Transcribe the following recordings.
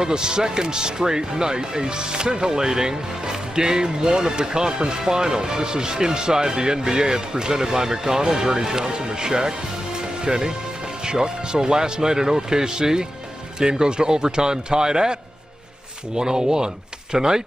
for the second straight night, a scintillating Game 1 of the conference finals. This is Inside the NBA. It's presented by McDonald's. Ernie Johnson with Shaq, Kenny, Chuck. So last night in OKC, game goes to overtime, tied at 101. Tonight,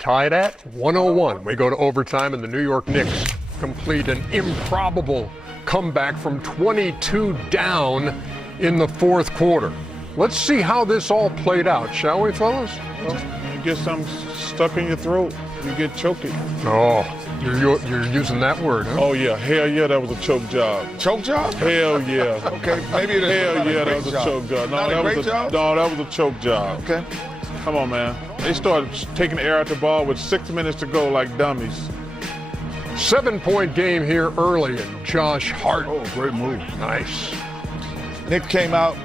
tied at 101. We go to overtime, and the New York Knicks complete an improbable comeback from 22 down in the fourth quarter. Let's see how this all played out, shall we, fellas? Well, you get something stuck in your throat, you get choking. Oh, you're using that word, huh? Oh, yeah. Hell yeah, that was a choke job. Choke job? Hell yeah. Okay, maybe it is. Hell yeah, that was a choke job. Not a great job? No, that was a choke job. Okay. Come on, man. They started taking the air out the ball with 6 minutes to go like dummies. 7-point game here early, and Josh Hart. Oh, great move. Nice. Nick came out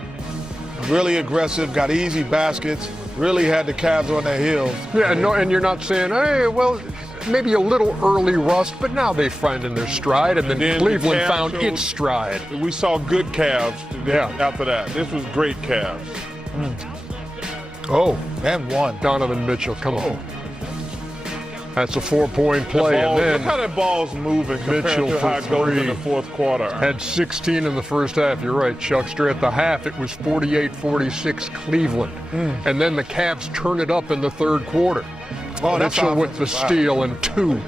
really aggressive, got easy baskets, really had the Cavs on their heels. Yeah, no, and you're not saying, hey, well, maybe a little early rust, but now they find in their stride, and then Cleveland the found its stride. We saw good Cavs Yeah. after that. This was great Cavs. Oh, and one. Donovan Mitchell, come on. That's a 4-point play, Ball, and look how then that ball's moving compared Mitchell to how it for goes in three. the fourth quarter. had 16 in the first half. You're right, Chuckster. At the half, it was 48-46 Cleveland. And then the Cavs turn it up in the third quarter. Oh, that's Mitchell with the offensive. Wow. steal and 2.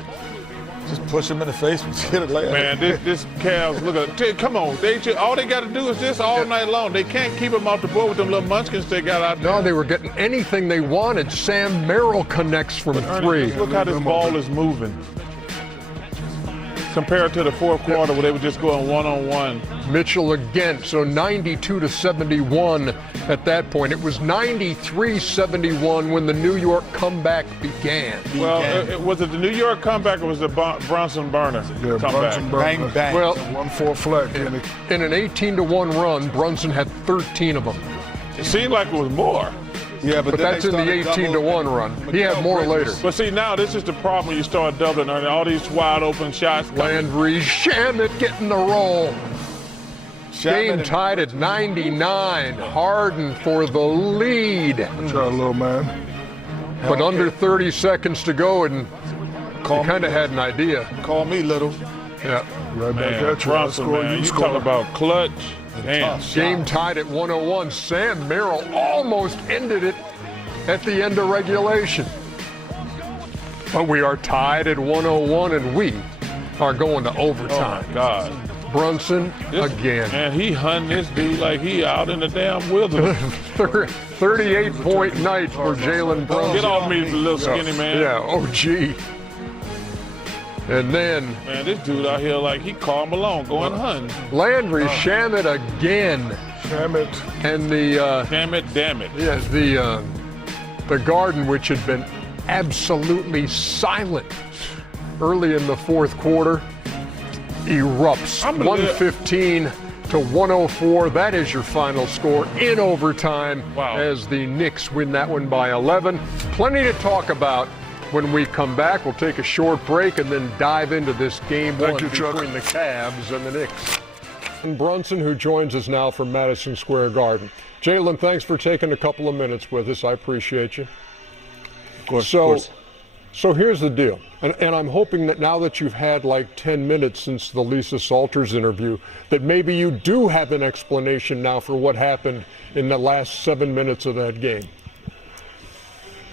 Just push him in the face and hit it later. Man, this Cavs, look at, come on. All they got to do is this all night long. They can't keep them off the board with them little munchkins they got out there. No, they were getting anything they wanted. Sam Merrill connects from Ernie, 3. look how this ball is moving. Compared to the fourth quarter where they were just going one-on-one. Mitchell again, so 92-71 at that point. It was 93-71 when the New York comeback began. Well, was it the New York comeback or was it Brunson burner Yeah, comeback? Brunson Bang, Burner. bang. Well, 1-4 flat, Kenny. in an 18-1 run, Brunson had 13 of them. It seemed like it was more. Yeah, But then that's they in the started 18-1 doubling. run. He had more later. But see, now this is the problem when you start doubling, Ernie. All these wide open shots. Landry Shamet getting the roll. Game Shaman tied at 99. Harden for the lead. Try a little man. But under 30 seconds to go, and Call you kind of had an idea. Call me little. Yeah. Right back Man, at you. Brunson, man, you talking about clutch. Damn. Tough Game shot. tied at 101. Sam Merrill almost ended it at the end of regulation. But we are tied at 101, and we are going to Oh, overtime. my God. Brunson again. Man, he hunting this dude like he out in the damn wilderness. 38-point night for Jalen Brunson. Get off me, little skinny man. Yeah, OG. And then Man, this dude out here like he Karl Malone going hunting. Landry Shamet again. Shamet. And the Damn it. yeah, the Garden, which had been absolutely silent early in the fourth quarter, erupts. 115-104. That is your final score in overtime. Wow. As the Knicks win that one by 11. Plenty to talk about when we come back. We'll take a short break and then dive into this game Thank one you, Chuck. between the Cavs and the Knicks. And Brunson, who joins us now from Madison Square Garden. Jalen, thanks for taking a couple of minutes with us. I appreciate you. Of course, So here's the deal, and I'm hoping that now that you've had like 10 minutes since the Lisa Salters interview, that maybe you do have an explanation now for what happened in the last 7 minutes of that game.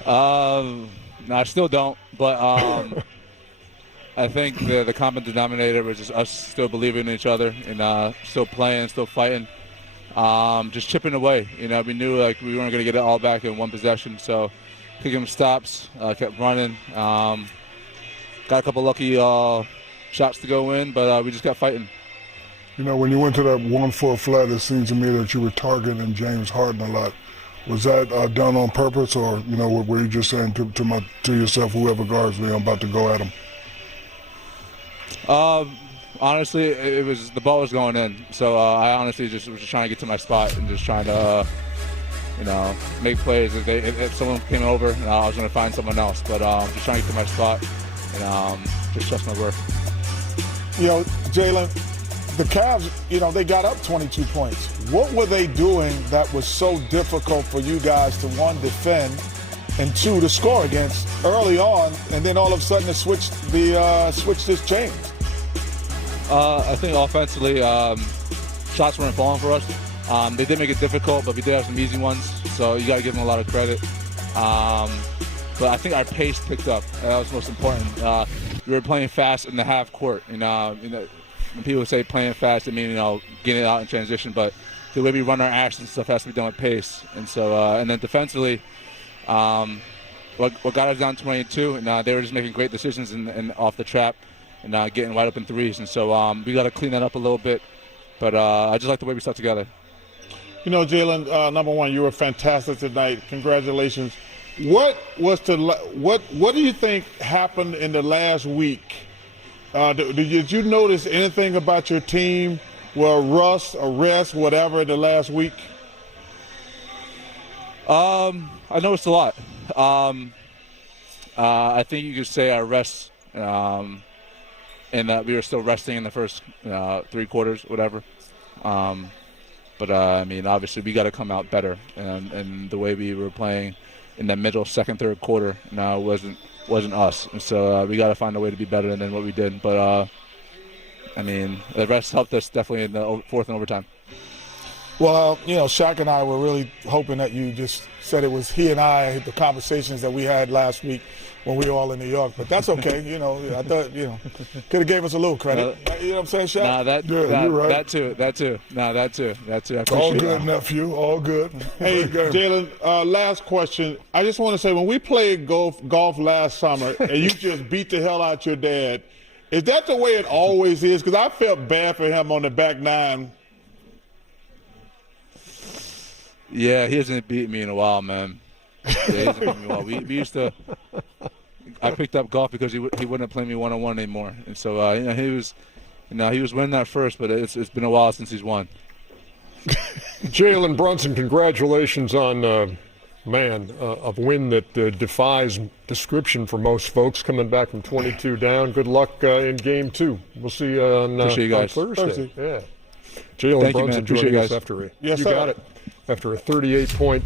No, I still don't, but I think the common denominator was just us still believing in each other and still playing, still fighting, just chipping away. You know, we knew like we weren't going to get it all back in one possession, so kicking stops, kept running. Got a couple lucky shots to go in, but we just kept fighting. You know, when you went to that 1-4 flat, it seemed to me that you were targeting James Harden a lot. Was that done on purpose, or you know, were you just saying to yourself, whoever guards me, I'm about to go at him? Honestly, it was the ball was going in, so I honestly was just trying to get to my spot and just trying to, you know, make plays. If someone came over, I was going to find someone else, but just trying to get to my spot and just trust my worth. You know, Jalen, the Cavs, you know, they got up 22 points. What were they doing that was so difficult for you guys to, one, defend, and two, to score against early on, and then all of a sudden the switch just changed? I think offensively, shots weren't falling for us. They did make it difficult, but we did have some easy ones, so you got to give them a lot of credit. But I think our pace picked up. That was most important. We were playing fast in the half court. When people say playing fast, I mean, getting it out in transition, but the way we run our actions and stuff has to be done with pace. And so, and then defensively, what got us down 22, and they were just making great decisions and off the trap and getting wide open threes. And so we got to clean that up a little bit. But I just like the way we stuck together. Jalen, number one, you were fantastic tonight. Congratulations. What do you think happened in the last week? Did you notice anything about your team, rust, arrest, whatever, in the last week? I noticed a lot. I think you could say our rest, and that we were still resting in the first 3 quarters, whatever. But I mean, obviously, we got to come out better, and the way we were playing in the middle, second, third quarter, wasn't us. And so we got to find a way to be better than what we did. But I mean, the rest helped us definitely in the fourth and overtime. Well, Shaq and I were really hoping that you just said it was he and I, the conversations that we had last week when we were all in New York. But that's okay. I thought, could have gave us a little credit. You know what I'm saying, Shaq? Nah, you're right. That too. Nah, that too. I appreciate All good, that. nephew. All good. Hey, Jalen, last question. I just want to say, when we played golf last summer and you just beat the hell out your dad, is that the way it always is? Because I felt bad for him on the back nine. Yeah, he hasn't beaten me in a while, man. Yeah, he hasn't beaten me in a while. We used to. I picked up golf because he wouldn't play me one-on-one anymore, and so he was winning that first, but it's been a while since he's won. Jalen Brunson, congratulations on a win that defies description for most folks, coming back from 22 down. Good luck in Game 2. We'll see you on Thursday. Yeah. Jalen Brunson joining us after you got it. After a 38-point,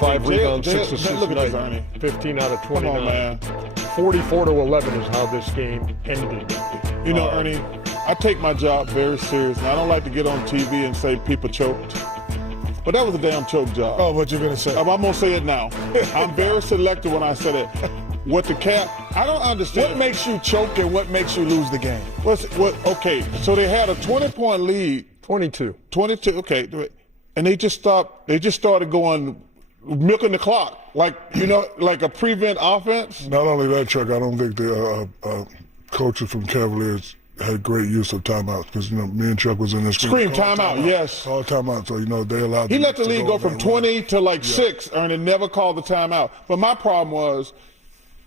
5 rebounds, 6 assists night, 15 out of 29. Come on, man. 44-11 is how this game ended. Ernie, I take my job very seriously. I don't like to get on TV and say people choked. But that was a damn choke job. Oh, what you going to say? I'm going to say it now. I'm very selective when I say it. With the cap, I don't understand. What makes you choke and what makes you lose the game? Okay, so they had a 20-point lead. 22, okay. And they just stopped. They just started going, milking the clock, like a prevent offense. Not only that, Chuck, I don't think the coaches from Cavaliers had great use of timeouts because me and Chuck was in this scream timeout. Yes, call timeout. So they allowed. He let the league go from 20 to 6, and never called the timeout. But my problem was,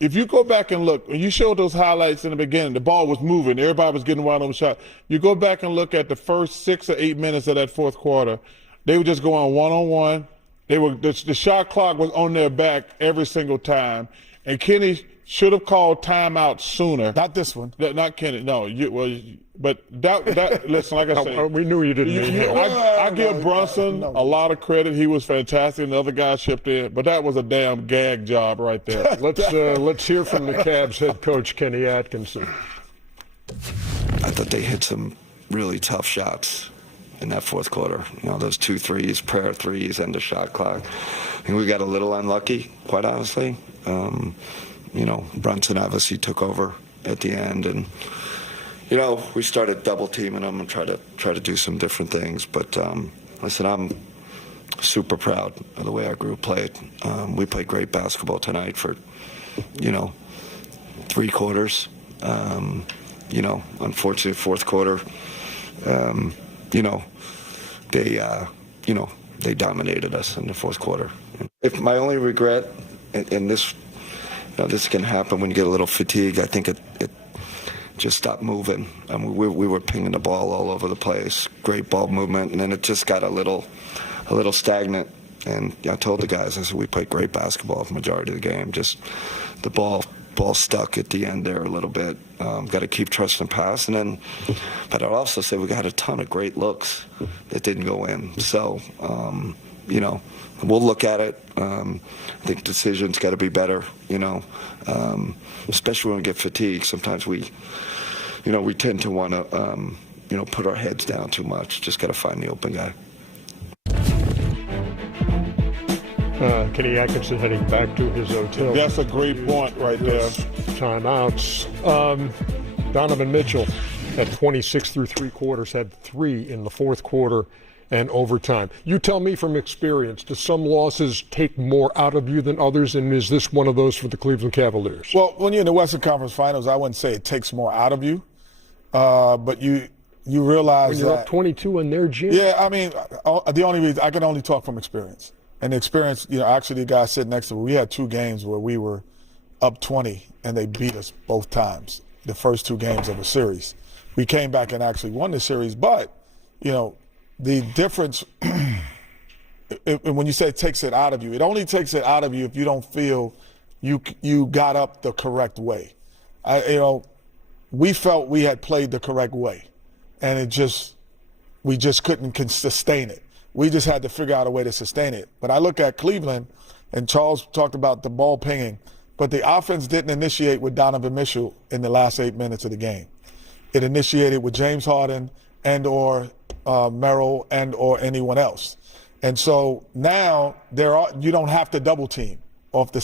if you go back and look, when you showed those highlights in the beginning, the ball was moving, everybody was getting wide open shot. You go back and look at the first 6 or 8 minutes of that fourth quarter. They were just going one-on-one. The shot clock was on their back every single time. And Kenny should have called timeout sooner. Not this one. Not Kenny. No. But that listen, like I said. We knew you didn't. I give Brunson a lot of credit. He was fantastic, and the other guys chipped in. But that was a damn gag job right there. Let's hear from the Cavs head coach, Kenny Atkinson. I thought they hit some really tough shots in that fourth quarter. Those 2 threes, prayer threes, end of shot clock. I think we got a little unlucky, quite honestly. Brunson obviously took over at the end, and we started double teaming them and try to do some different things. But listen, I'm super proud of the way our group played. We played great basketball tonight for 3 quarters. Unfortunately, fourth quarter. They dominated us in the fourth quarter. If my only regret, and this can happen when you get a little fatigued, I think it just stopped moving. We were pinging the ball all over the place, great ball movement, and then it just got a little stagnant. And I told the guys, I said, we played great basketball the majority of the game. Just the ball ball stuck at the end there a little bit. Got to keep trusting the pass, but I'd also say we got a ton of great looks that didn't go in. So, we'll look at it. I think decisions got to be better. Especially when we get fatigued. Sometimes we tend to want to, put our heads down too much. Just got to find the open guy. Kenny Atkinson heading back to his hotel. That's a great point right there. Timeouts. Donovan Mitchell had 26 through 3 quarters, had 3 in the fourth quarter and overtime. You tell me from experience, do some losses take more out of you than others, and is this one of those for the Cleveland Cavaliers? Well, when you're in the Western Conference Finals, I wouldn't say it takes more out of you, but you realize when you're that, up 22 in their gym? Yeah, I mean, the only reason I can only talk from experience. And the experience, actually the guy sitting next to me, we had 2 games where we were up 20 and they beat us both times, the first 2 games of a series. We came back and actually won the series, but, the difference, when you say it takes it out of you, it only takes it out of you if you don't feel you got up the correct way. We felt we had played the correct way, and we just couldn't sustain it. We just had to figure out a way to sustain it. But I look at Cleveland, and Charles talked about the ball pinging, but the offense didn't initiate with Donovan Mitchell in the last 8 minutes of the game. It initiated with James Harden and or Merrill and or anyone else. And so now you don't have to double team off the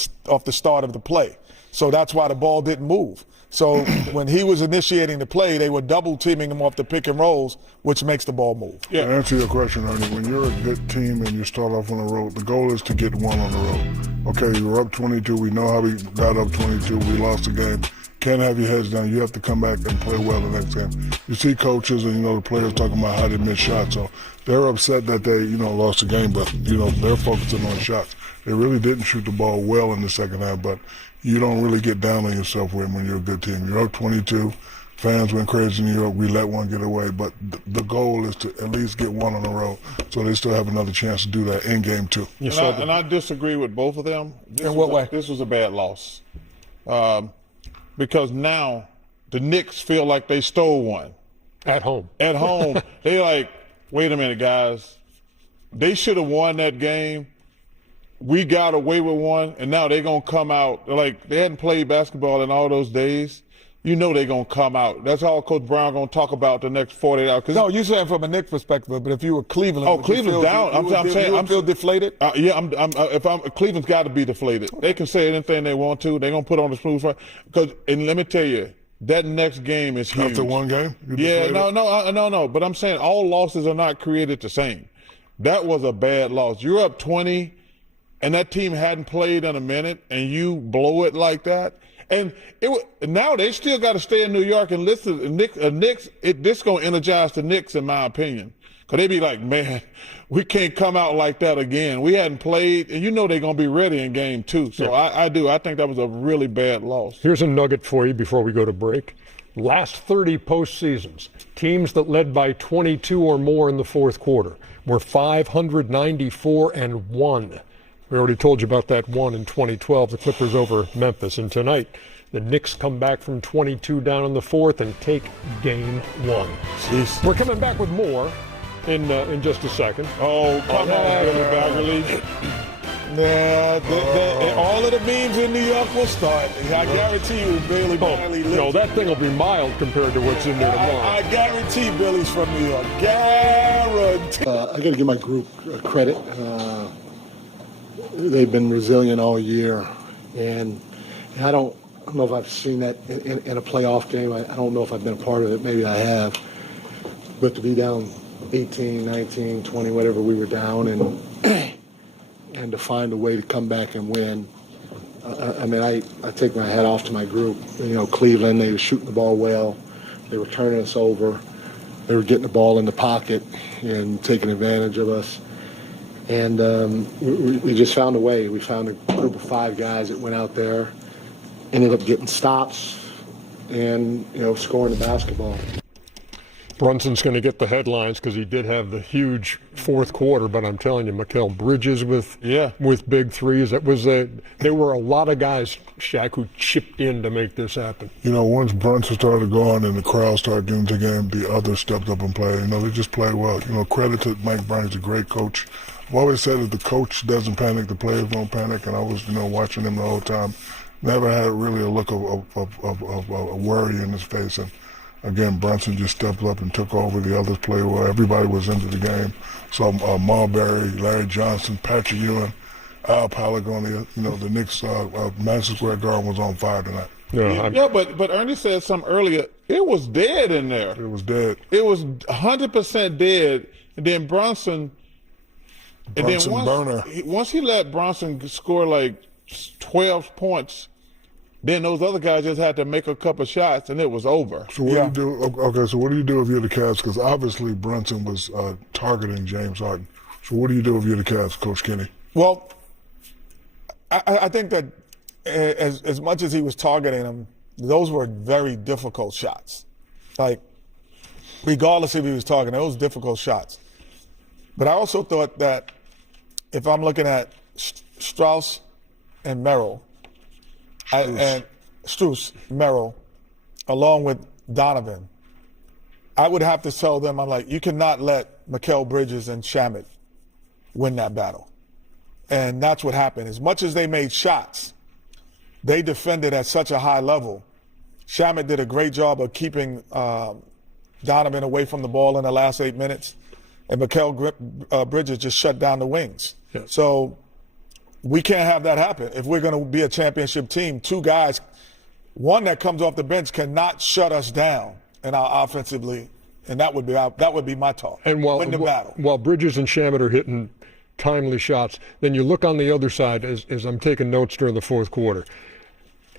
start of the play. So that's why the ball didn't move. So when he was initiating the play, they were double teaming him off the pick and rolls, which makes the ball move. Yeah. To answer your question, Ernie, when you're a good team and you start off on the road, the goal is to get 1 on the road. Okay, you were up 22. We know how we got up 22. We lost the game. Can't have your heads down. You have to come back and play well the next game. You see coaches and, the players talking about how they miss shots. So they're upset that they, lost the game, but, they're focusing on shots. They really didn't shoot the ball well in the second half, but you don't really get down on yourself when you're a good team. You're up 22. Fans went crazy in New York. We let one get away, but the goal is to at least get 1 on the road, so they still have another chance to do that in game 2. And I disagree with both of them. In what way? This was a bad loss. Because now the Knicks feel like they stole one. At home. At home. They like, wait a minute, guys. They should have won that game. We got away with one, and now they're going to come out. Like, they hadn't played basketball in all those days. They're going to come out. That's all Coach Brown going to talk about the next 48 hours. No, you're saying from a Knicks perspective, but if you were Cleveland. Oh, Cleveland's down. I'm saying. I feel deflated? Cleveland's got to be deflated. They can say anything they want to. They're going to put on the smooth front. And let me tell you, that next game is huge. After one game? Yeah, no. But I'm saying all losses are not created the same. That was a bad loss. You're up 20, and that team hadn't played in a minute, and you blow it like that. And now they still got to stay in New York and listen. Knicks, this going to energize the Knicks, in my opinion. Because they be like, man, we can't come out like that again. We hadn't played, and they're going to be ready in game 2. So yeah. I think that was a really bad loss. Here's a nugget for you before we go to break. Last 30 postseasons, teams that led by 22 or more in the fourth quarter were 594-1. We already told you about that one in 2012, the Clippers over Memphis. And tonight, the Knicks come back from 22 down in the fourth and take game 1. Jeez. We're coming back with more in just a second. Oh, come on, Billy Bagley. All of the memes in New York will start. I guarantee you, Billy Bagley. No, that thing will be mild compared to what's in there tomorrow. I guarantee Billy's from New York. Guarantee. I got to give my group credit. They've been resilient all year, and I don't know if I've seen that in a playoff game. I don't know if I've been a part of it. Maybe I have. But to be down 18, 19, 20, whatever we were down, and to find a way to come back and win. I take my hat off to my group. Cleveland, they were shooting the ball well. They were turning us over. They were getting the ball in the pocket and taking advantage of us. And we just found a way. We found a group of 5 guys that went out there, ended up getting stops, and scoring the basketball. Brunson's going to get the headlines because he did have the huge fourth quarter, but I'm telling you, Mikal Bridges with big threes. There were a lot of guys, Shaq, who chipped in to make this happen. You know, once Brunson started going and the crowd started getting to the game, the others stepped up and played. You know, they just played well. You know, credit to Mike Brown, he's a great coach. I've always said if the coach doesn't panic, the players don't panic, and I was, you know, watching him the whole time. Never had really a look of worry in his face. And again, Brunson just stepped up and took over. The others played well. Everybody was into the game. So Marbury, Larry Johnson, Patrick Ewing, Al Palagonia, you know, the Knicks, Madison Square Garden was on fire tonight. Yeah, but Ernie said something earlier. It was dead in there. It was dead. It was 100% dead. And then Brunson burner. Once he let Brunson score like 12 points, then those other guys just had to make a couple shots, and it was over. So what do you do? Okay, so what do you do if you're the Cavs? Because obviously Brunson was targeting James Harden. So what do you do if you're the Cavs, Coach Kenny? Well, I think that as much as he was targeting him, those were very difficult shots. Like, regardless if he was targeting, those difficult shots. But I also thought that if I'm looking at Strauss and Merrill, and Strus, Merrill, along with Donovan, I would have to tell them, I'm like, you cannot let Mikal Bridges and Shamet win that battle. And that's what happened. As much as they made shots, they defended at such a high level. Shamet did a great job of keeping Donovan away from the ball in the last 8 minutes, and Mikal Bridges just shut down the wings. Yeah. So we can't have that happen. If we're going to be a championship team, two guys, one that comes off the bench cannot shut us down in our offensively, and that would be my talk. And while Bridges and Shamet are hitting timely shots, then you look on the other side as I'm taking notes during the fourth quarter,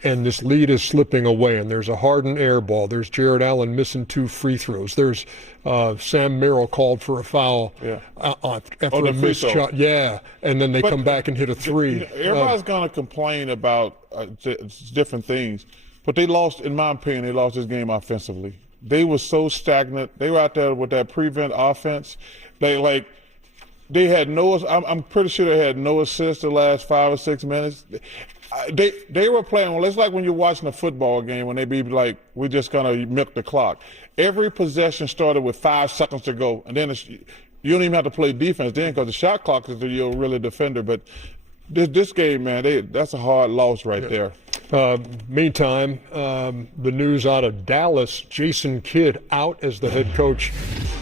and this lead is slipping away, and there's a Harden air ball. There's Jared Allen missing 2 free throws. There's Sam Merrill called for a foul after a missed shot. Yeah, and then they come back and hit a 3. You know, everybody's going to complain about different things, but they lost, in my opinion, they lost this game offensively. They were so stagnant. They were out there with that prevent offense. They had no. I'm pretty sure they had no assists the last 5 or 6 minutes. They were playing. Well, it's like when you're watching a football game when they be like, we're just gonna milk the clock. Every possession started with 5 seconds to go, and then you don't even have to play defense then because the shot clock is you're really a defender. But this game, man, that's a hard loss right there. Meantime, the news out of Dallas, Jason Kidd out as the head coach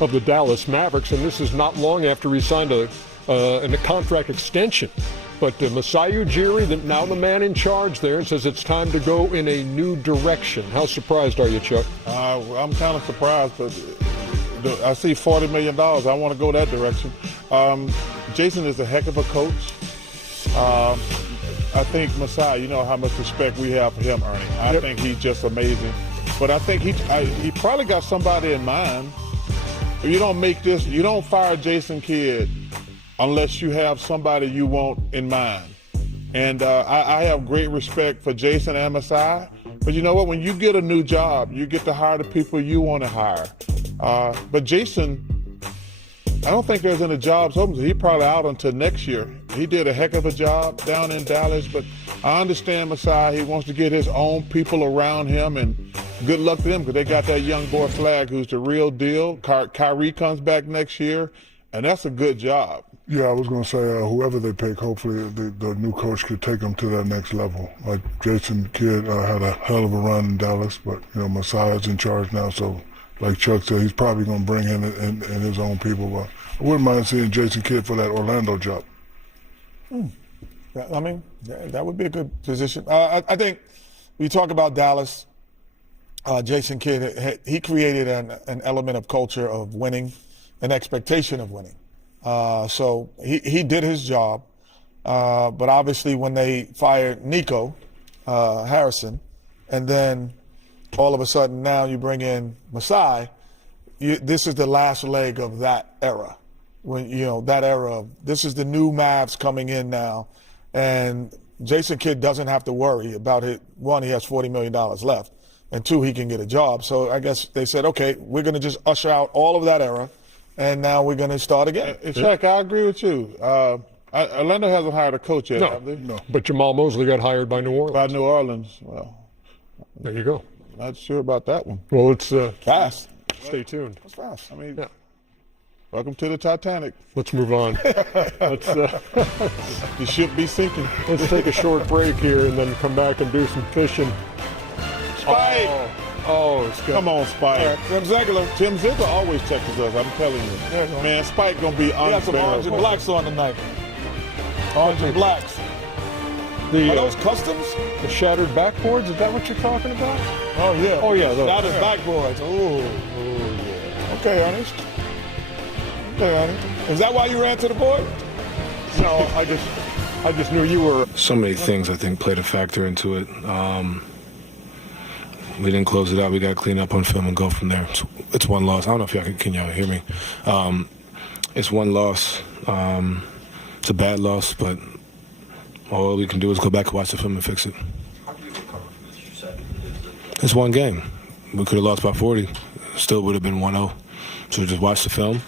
of the Dallas Mavericks, and this is not long after he signed a contract extension. But Masai Ujiri, now the man in charge there, says it's time to go in a new direction. How surprised are you, Chuck? I'm kind of surprised, but I see $40 million. I want to go that direction. Jason is a heck of a coach. I think Masai, you know how much respect we have for him, Ernie. I think he's just amazing. But I think he probably got somebody in mind. You don't fire Jason Kidd unless you have somebody you want in mind. And I have great respect for Jason and Masai. But you know what? When you get a new job, you get to hire the people you want to hire. But Jason, I don't think there's any jobs open. He's probably out until next year. He did a heck of a job down in Dallas, but I understand Masai. He wants to get his own people around him, and good luck to them because they got that young boy Flag who's the real deal. Kyrie comes back next year, and that's a good job. Yeah, I was going to say, whoever they pick, hopefully the new coach could take them to that next level. Like Jason Kidd had a hell of a run in Dallas, but Masai's in charge now, so like Chuck said, he's probably going to bring in his own people. But I wouldn't mind seeing Jason Kidd for that Orlando job. I mean, that would be a good position. I think we talk about Dallas. Jason Kidd, he created an element of culture of winning, an expectation of winning. So he did his job. But obviously when they fired Nico Harrison, and then all of a sudden now you bring in Masai, this is the last leg of that era. This is the new Mavs coming in now. And Jason Kidd doesn't have to worry about it. One, he has $40 million left. and 2, he can get a job. So I guess they said, okay, we're going to just usher out all of that era, and now we're going to start again. Shaq, I agree with you. Orlando hasn't hired a coach yet, have they? No. But Jamal Mosley got hired by New Orleans. By New Orleans. Well, There you go. not sure about that one. Well, it's Fast. stay tuned. That's fast. I mean, Yeah. welcome to the Titanic. Let's move on. let's The ship be sinking. let's take a short break here and then come back and do some fishing. Spike! Oh, it's good. Come on, Spike. Tim Ziegler. Tim Ziegler always touches us, I'm telling you. There you go. Man, Spike gonna be We got some orange and unbearable. blacks on tonight. Orange and blacks. The, Are those customs? the shattered backboards, is that what you're talking about? Oh, yeah. Oh, yeah, those. Out of backboards. Oh, yeah. Okay, Ernest. Okay, Ernest. Is that why you ran to the board? No, I just knew you were. So many things, I think, played a factor into it. We didn't close it out. We got to clean up on film and go from there. It's one loss. I don't know if can y'all hear me. It's one loss. It's a bad loss, but all we can do is go back and watch the film and fix it. How do you recover from this? You said It's one game. We could have lost by 40. Still would have been 1-0. So just watch the film.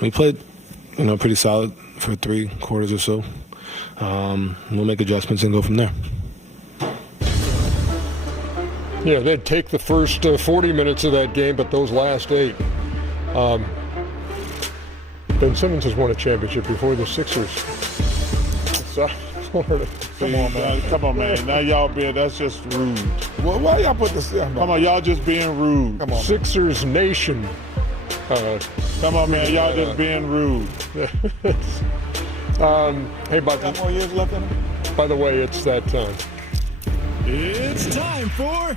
We played, pretty solid for 3 quarters or so. We'll make adjustments and go from there. Yeah, they'd take the first 40 minutes of that game, but those last 8. Ben Simmons has won a championship before the Sixers. South Florida. Come on, man. Now y'all that's just rude. Well, why y'all put this? Come on, y'all just being rude. Come on. Sixers Nation. Come on, man. Y'all just being rude. Hey, Got more years left in him? by the way, it's that time. It's time for